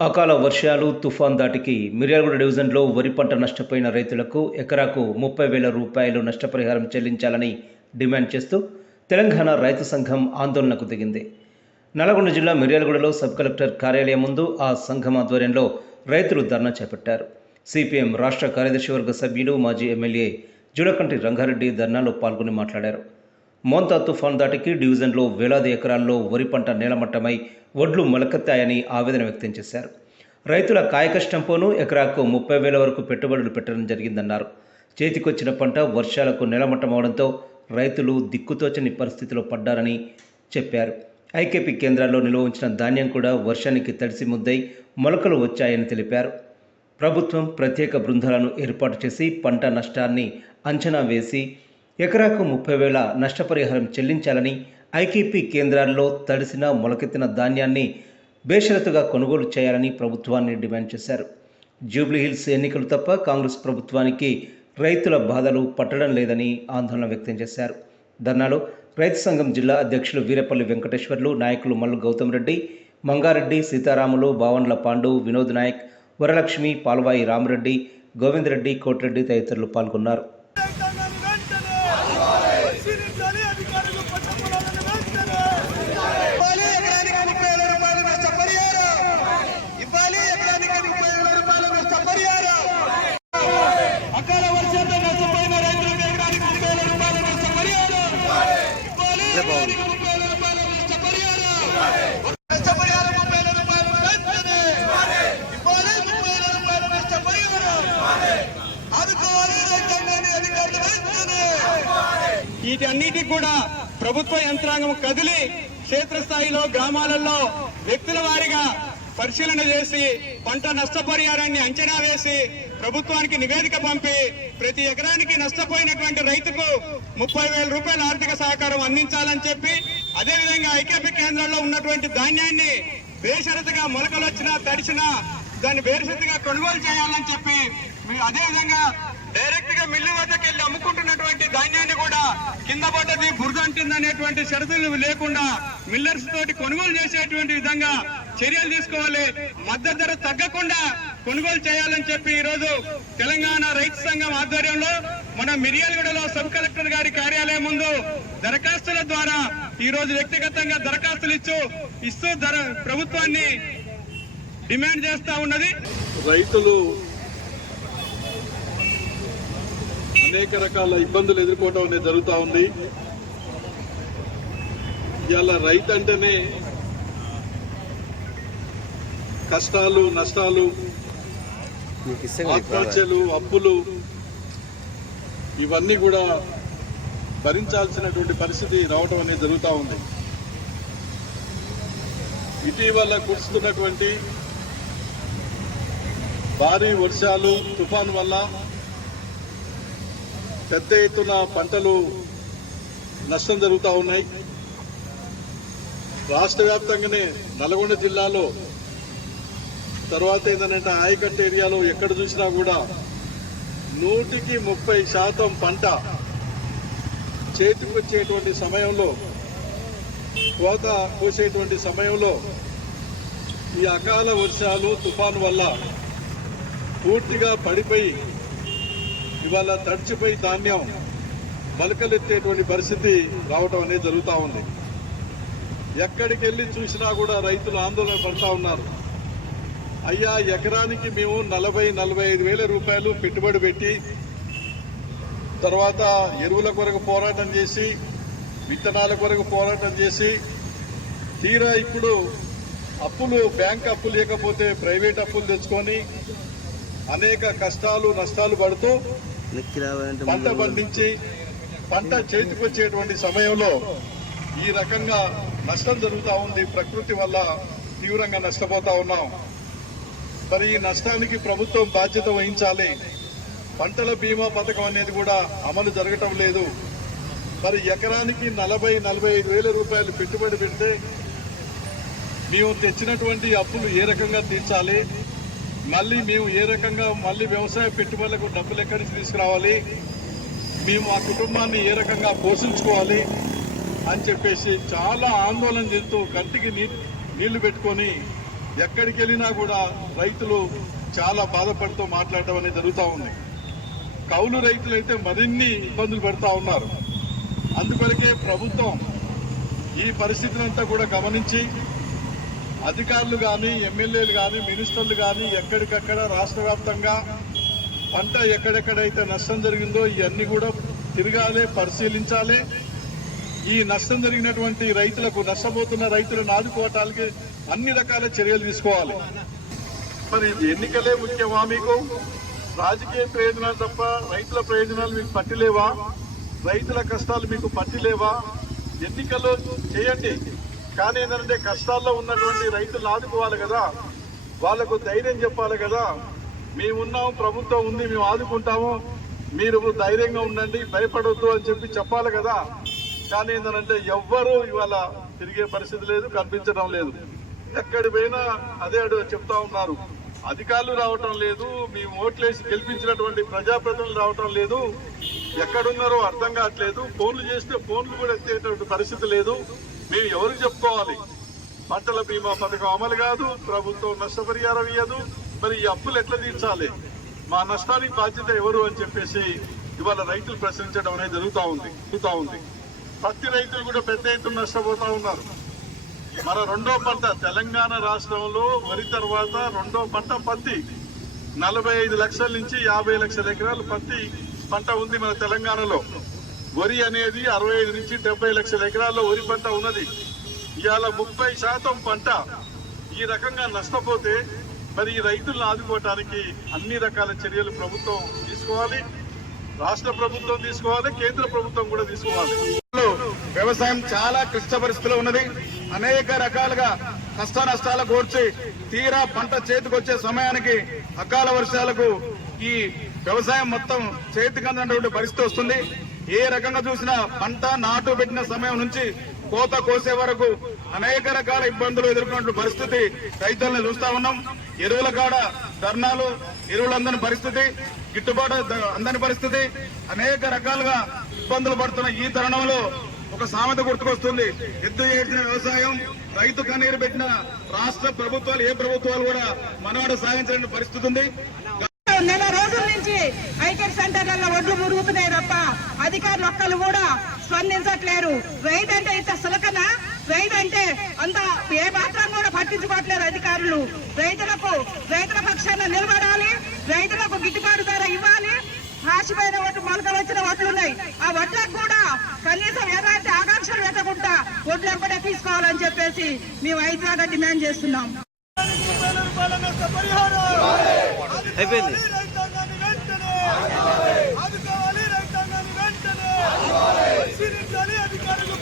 అకాల వర్షాలు, తుఫాన్ దాటికి మిర్యాలగూడ డివిజన్లో వరి పంట నష్టపోయిన రైతులకు ఎకరాకు 30,000 రూపాయలు నష్టపరిహారం చెల్లించాలని డిమాండ్ చేస్తూ తెలంగాణ రైతు సంఘం ఆందోళనకు దిగింది. నల్గొండ జిల్లా మిర్యాలగూడలో సబ్ కలెక్టర్ కార్యాలయం ముందు ఆ సంఘం ఆధ్వర్యంలో రైతులు ధర్నా చేపట్టారు. సిపిఎం రాష్ట్ర కార్యదర్శి వర్గ సభ్యులు మాజీ ఎమ్మెల్యే జులకంటి రంగారెడ్డి ధర్నాలో పాల్గొని మాట్లాడారు. మోంతా తుఫాన్ దాటికి డివిజన్లో వేలాది ఎకరాల్లో వరి పంట నేలమట్టమై వడ్లు మొలకెత్తాయని ఆవేదన వ్యక్తం చేశారు. రైతుల కాయకష్టం పోను ఎకరాకు 30,000 వరకు పెట్టుబడులు పెట్టడం జరిగిందన్నారు. చేతికొచ్చిన పంట వర్షాలకు నేలమట్టమవడంతో రైతులు దిక్కుతోచని పరిస్థితిలో పడ్డారని చెప్పారు. ఐకేపీ కేంద్రాల్లో నిల్వ ఉంచిన ధాన్యం కూడా వర్షానికి తడిసి ముద్దై మొలకలు వచ్చాయని తెలిపారు. ప్రభుత్వం ప్రత్యేక బృందాలను ఏర్పాటు చేసి పంట నష్టాన్ని అంచనా వేసి ఎకరాకు 30,000 నష్టపరిహారం చెల్లించాలని, ఐకేపీ కేంద్రాల్లో తడిసిన మొలకెత్తిన ధాన్యాన్ని బేషరతుగా కొనుగోలు చేయాలని ప్రభుత్వాన్ని డిమాండ్ చేశారు. జూబ్లీహిల్స్ ఎన్నికలు తప్ప కాంగ్రెస్ ప్రభుత్వానికి రైతుల బాధలు పట్టడం లేదని ఆందోళన వ్యక్తం చేశారు. ధర్నాలో రైతు సంఘం జిల్లా అధ్యక్షులు వీరపల్లి వెంకటేశ్వర్లు, నాయకులు మల్లు గౌతమ్ రెడ్డి, మంగారెడ్డి, సీతారాములు, బావన్ల పాండు, వినోద్ నాయక్, వరలక్ష్మి, పాల్వాయి రామరెడ్డి, గోవిందరెడ్డి, కోటిరెడ్డి తదితరులు పాల్గొన్నారు. వీటన్నిటికి కూడా ప్రభుత్వ యంత్రాంగం కదిలి క్షేత్రస్థాయిలో గ్రామాలలో వ్యక్తుల వారీగా పరిశీలన చేసి పంట నష్టపరిహారాన్ని అంచనా వేసి ప్రభుత్వానికి నివేదిక పంపి ప్రతి ఎకరానికి నష్టపోయినటువంటి రైతుకు 30,000 రూపాయల ఆర్థిక సహకారం అందించాలని చెప్పి, అదేవిధంగా ఐకేపీ కేంద్రాల్లో ఉన్నటువంటి ధాన్యాన్ని బేషరతుగా మొలకలు వచ్చినా తడిచినా దాన్ని బేషరతుగా కొనుగోలు చేయాలని చెప్పి, అదేవిధంగా డైరెక్ట్ గా మిల్లు వద్దకు వెళ్లి అమ్ముకుంటున్నటువంటి ధాన్యాన్ని కూడా కింద పడ్డది బురద అంటుంది అనేటువంటి షరతులు లేకుండా మిల్లర్స్ తోటి కొనుగోలు చేసేటువంటి విధంగా చర్యలు తీసుకోవాలి. మద్దతు ధర తగ్గకుండా కొనుగోలు చేయాలని చెప్పి ఈరోజు తెలంగాణ రైతు సంఘం ఆధ్వర్యంలో మన మిర్యాలగూడలో సబ్ కలెక్టర్ గారి కార్యాలయం ముందు దరఖాస్తుల ద్వారా ఈ రోజు వ్యక్తిగతంగా దరఖాస్తులు ఇస్తూ ప్రభుత్వాన్ని డిమాండ్ చేస్తా ఉన్నది. రైతులు అనేక రకాల ఇబ్బందులు ఎదుర్కోవడం అనేది జరుగుతూ ఉంది. ఇవాళ రైతు అంటేనే కష్టాలు, నష్టాలు, ఆత్మహత్యలు, అప్పులు ఇవన్నీ కూడా భరించాల్సినటువంటి పరిస్థితి రావటం అనేది జరుగుతూ ఉంది. ఇటీవల కురుస్తున్నటువంటి భారీ వర్షాలు, తుఫాను వల్ల పెద్ద ఎత్తున పంటలు నష్టం జరుగుతూ ఉన్నాయి. రాష్ట్ర వ్యాప్తంగానే నల్గొండ జిల్లాలో, తర్వాత ఏంటంటే ఆయకట్టు ఏరియాలో ఎక్కడ చూసినా కూడా 130% పంట చేతికొచ్చేటువంటి సమయంలో, కోత కోసేటువంటి సమయంలో ఈ అకాల వర్షాలు, తుఫాను వల్ల పూర్తిగా పడిపోయి ఇవాళ తడిచిపోయి ధాన్యం మొలకలెత్తేటువంటి పరిస్థితి రావటం అనేది జరుగుతూ ఉంది. ఎక్కడికి వెళ్ళి చూసినా కూడా రైతులు ఆందోళన పడుతూ ఉన్నారు. అయ్యా, ఎకరానికి మేము 40-45,000 రూపాయలు పెట్టుబడి పెట్టి, తర్వాత ఎరువుల కొరకు పోరాటం చేసి, విత్తనాల కొరకు పోరాటం చేసి, తీరా ఇప్పుడు అప్పులు, బ్యాంక్ అప్పులు లేకపోతే ప్రైవేట్ అప్పులు తెచ్చుకొని అనేక కష్టాలు, నష్టాలు పడుతూ పంట పండించి పంట చేతికొచ్చేటువంటి సమయంలో ఈ రకంగా నష్టం జరుగుతూ ఉంది. ప్రకృతి వల్ల తీవ్రంగా నష్టపోతా ఉన్నాం. మరి ఈ నష్టానికి ప్రభుత్వం బాధ్యత వహించాలి. పంటల బీమా పథకం అనేది కూడా అమలు జరగటం లేదు. మరి ఎకరానికి 40-45,000 రూపాయలు పెట్టుబడి పెడితే మేము తెచ్చినటువంటి అప్పులు ఏ రకంగా తీర్చాలి, మళ్ళీ మేము ఏ రకంగా మళ్ళీ వ్యవసాయ పెట్టుబడులకు డబ్బులు ఎక్కడి నుంచి తీసుకురావాలి, మేము ఆ కుటుంబాన్ని ఏ రకంగా పోషించుకోవాలి అని చెప్పేసి చాలా ఆందోళన చేస్తూ కంటికి నీళ్లు పెట్టుకొని ఎక్కడికి వెళ్ళినా కూడా రైతులు చాలా బాధపడుతూ మాట్లాడటం అనేది జరుగుతూ ఉంది. కౌలు రైతులైతే మరిన్ని ఇబ్బందులు పెడతా ఉన్నారు. అందుకొరకే ప్రభుత్వం ఈ పరిస్థితులంతా కూడా గమనించి అధికారులు కానీ, ఎమ్మెల్యేలు కానీ, మినిస్టర్లు కానీ ఎక్కడికక్కడ రాష్ట్ర వ్యాప్తంగా పంట ఎక్కడెక్కడైతే నష్టం జరిగిందో ఇవన్నీ కూడా తిరగాలి, పరిశీలించాలి. ఈ నష్టం జరిగినటువంటి రైతులకు, నష్టపోతున్న రైతులను ఆదుకోవటానికి అన్ని రకాల చర్యలు తీసుకోవాలి. మరి ఎన్నికలే ముఖ్యమా మీకు? రాజకీయ ప్రయోజనాలు తప్ప రైతుల ప్రయోజనాలు మీకు పట్టిలేవా? రైతుల కష్టాలు మీకు పట్టిలేవా? ఎన్నికలు చేయండి, కానీ ఏంటంటే కష్టాల్లో ఉన్నటువంటి రైతులను ఆదుకోవాలి కదా, వాళ్లకు ధైర్యం చెప్పాలి కదా. మేమున్నాం, ప్రభుత్వం ఉంది, మేము ఆదుకుంటాము, మీరు ధైర్యంగా ఉండండి, భయపడొద్దు అని చెప్పాలి కదా. కానీ ఏంటంటే ఎవ్వరూ ఇవాళ తిరిగే పరిస్థితి లేదు, కనిపించడం లేదు. ఎక్కడి పోయినా అదే చెప్తా ఉన్నారు, అధికారులు రావటం లేదు, మేము ఓట్లేసి గెలిపించినటువంటి ప్రజాప్రతినిధులు రావటం లేదు, ఎక్కడున్నారో అర్థం కావట్లేదు, ఫోన్లు చేస్తే ఫోన్లు కూడా ఎత్తేటువంటి పరిస్థితి లేదు. మేము ఎవరికి చెప్పుకోవాలి? పంటల బీమా పథకం అమలు కాదు, ప్రభుత్వం నష్టపరిహారం ఇవ్వదు, మరి ఈ అప్పులు ఎట్లా తీర్చాలి? మా నష్టానికి బాధ్యత ఎవరు అని చెప్పేసి ఇవాళ రైతులు ప్రశ్నించడం అనేది జరుగుతూ ఉంది. పత్తి రైతులు కూడా పెద్ద ఎత్తున నష్టపోతా ఉన్నారు. మన రెండో పంట తెలంగాణ రాష్ట్రంలో వరి తర్వాత రెండో పంట పత్తి. 45 లక్షల నుంచి 50 లక్షల ఎకరాలు పత్తి పంట ఉంది మన తెలంగాణలో. వరి అనేది 65 నుంచి 70 లక్షల ఎకరాల్లో వరి పంట ఉన్నది. ఇవాళ 30% పంట ఈ రకంగా నష్టపోతే మరి ఈ రైతులను ఆదుకోవటానికి అన్ని రకాల చర్యలు ప్రభుత్వం తీసుకోవాలి, రాష్ట్ర ప్రభుత్వం తీసుకోవాలి, కేంద్ర ప్రభుత్వం కూడా తీసుకోవాలి. వ్యవసాయం చాలా క్లిష్ట పరిస్థితిలో ఉన్నది. అనేక రకాలుగా కష్ట నష్టాలు కోర్చి తీరా పంట చేతికొచ్చే సమయానికి అకాల వర్షాలకు ఈ వ్యవసాయం మొత్తం చేతికి అందనటువంటి పరిస్థితి వస్తుంది. ఏ రకంగా చూసినా పంట నాటు పెట్టిన సమయం నుంచి కోత కోసే వరకు అనేక రకాల ఇబ్బందులు ఎదుర్కొన్న పరిస్థితి రైతులను చూస్తా ఉన్నాం. ఎరువుల కాడ ధర్నాలు, ఎరువులు అందని పరిస్థితి, గిట్టుబాటు అందని పరిస్థితి, అనేక రకాలుగా ఇబ్బందులు పడుతున్న ఈ తరుణంలో ఒక సామెత గుర్తుకొస్తుంది, ఎద్దు ఏడ్చిన వ్యవసాయం, రైతు కన్నీరు పెట్టిన రాష్ట్ర ప్రభుత్వాలు, ఏ ప్రభుత్వాలు కూడా మనవాడు సాధించలేని పరిస్థితి ఉంది. నెల రోజుల నుంచి ఐకేర్ సెంటర్లలో ఒడ్లు మురుగుతున్నాయి తప్ప అధికారులు ఒక్కరు కూడా స్పందించట్లేరు. రైతు అంటే ఇంత సులకన, రైతు అంటే అంత ఏ మాత్రం కూడా పట్టించుకోవట్లేదు అధికారులు. రైతుల పక్షాన నిలబడాలి, రైతులకు గిట్టుబాటు ధర ఇవ్వాలి. రాసిపోయిన ఒడ్లు, మొలకలు వచ్చిన ఒడ్లు ఉన్నాయి, ఆ ఒడ్లకు కూడా కనీసం ఎలాంటి ఆకాంక్షలు పెట్టకుండా ఒడ్లు ఎప్పుడే తీసుకోవాలని చెప్పేసి మేము ఐదుగా డిమాండ్ చేస్తున్నాం. అయిపోయింది. అధికారులు